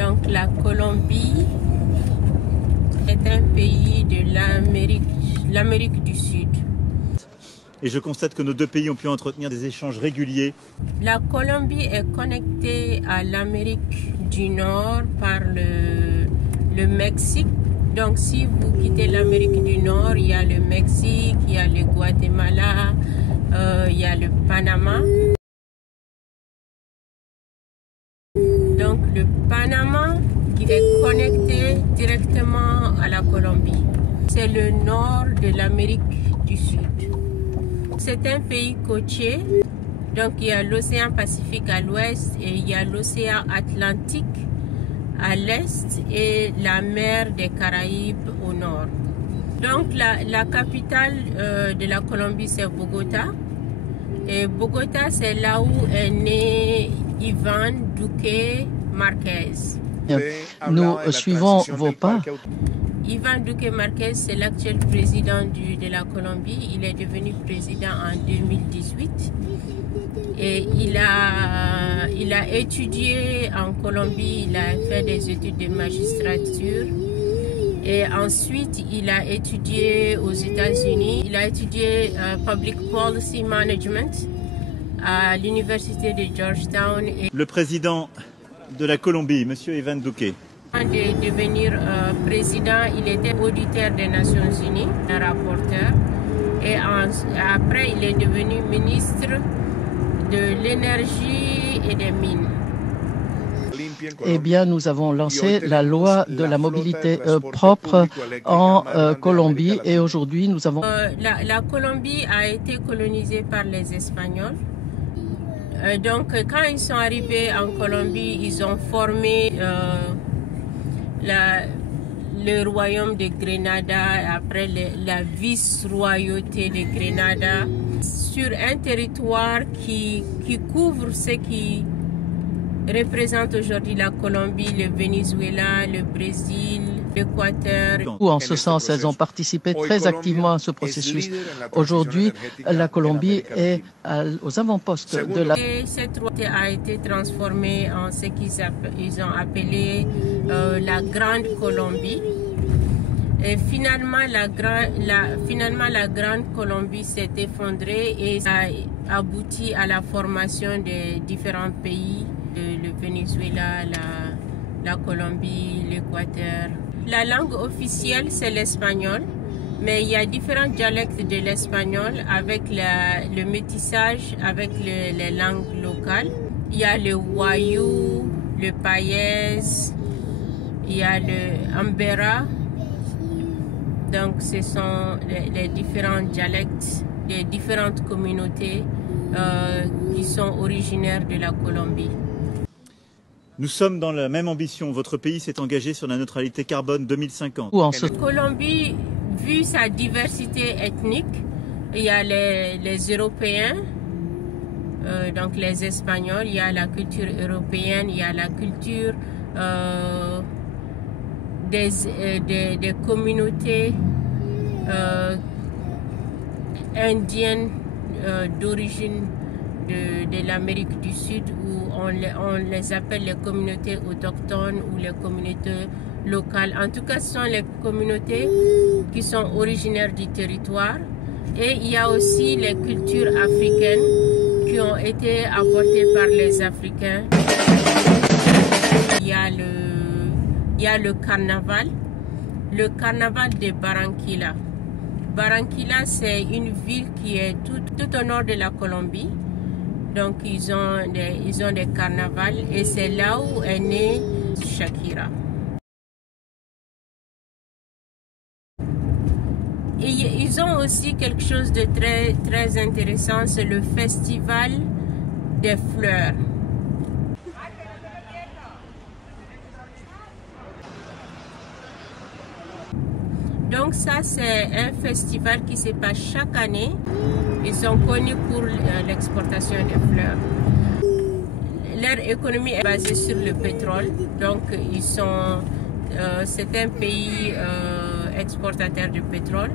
Donc la Colombie est un pays de l'Amérique du Sud. Et je constate que nos deux pays ont pu entretenir des échanges réguliers. La Colombie est connectée à l'Amérique du Nord par le Mexique. Donc si vous quittez l'Amérique du Nord, il y a le Mexique, il y a le Guatemala, il y a le Panama. Donc le Panama qui est connecté directement à la Colombie. C'est le nord de l'Amérique du Sud. C'est un pays côtier, donc il y a l'océan Pacifique à l'ouest et il y a l'océan Atlantique à l'est et la mer des Caraïbes au nord. Donc la capitale de la Colombie, c'est Bogota. Et Bogota, c'est là où est né Iván Duque Márquez. Nous suivons vos pas. Iván Duque Márquez, c'est l'actuel président de la Colombie. Il est devenu président en 2018. Et il a étudié en Colombie, il a fait des études de magistrature. Et ensuite, il a étudié aux États-Unis. Il a étudié Public Policy Management à l'université de Georgetown. Le président de la Colombie, M. Iván Duque. Avant de devenir président, il était auditeur des Nations Unies, un rapporteur. Et après, il est devenu ministre de l'énergie et des mines. Eh bien, nous avons lancé la loi de la mobilité propre en Colombie et aujourd'hui, nous avons... La Colombie a été colonisée par les Espagnols. Donc, quand ils sont arrivés en Colombie, ils ont formé le royaume de Grenada, après la vice-royauté de Grenada, sur un territoire qui couvre ce qui représente aujourd'hui la Colombie, le Venezuela, le Brésil, l'Équateur. En ce sens, elles ont participé très activement à ce processus. Aujourd'hui, la Colombie est aux avant-postes de la... Et cette route a été transformée en ce qu'ils ont appelé la Grande Colombie. Et finalement, la Grande Colombie s'est effondrée et ça a abouti à la formation de différents pays, le Venezuela, la Colombie, l'Équateur. La langue officielle, c'est l'espagnol, mais il y a différents dialectes de l'espagnol avec le métissage avec les langues locales. Il y a le Wayuu, le Payés, il y a le Ambera. Donc, ce sont les différents dialectes des différentes communautés qui sont originaires de la Colombie. Nous sommes dans la même ambition. Votre pays s'est engagé sur la neutralité carbone 2050. La Colombie, vu sa diversité ethnique, il y a les Européens, donc les Espagnols, il y a la culture européenne, il y a la culture des communautés indiennes d'origine de l'Amérique du Sud, où on les appelle les communautés autochtones ou les communautés locales. En tout cas, ce sont les communautés qui sont originaires du territoire. Et il y a aussi les cultures africaines qui ont été apportées par les Africains. Il y a le carnaval de Barranquilla. Barranquilla, c'est une ville qui est tout au nord de la Colombie. Donc, ils ont des carnavals et c'est là où est née Shakira. Et ils ont aussi quelque chose de très, très intéressant, c'est le festival des fleurs. Donc ça, c'est un festival qui se passe chaque année. Ils sont connus pour l'exportation des fleurs. Leur économie est basée sur le pétrole. Donc c'est un pays exportateur de pétrole.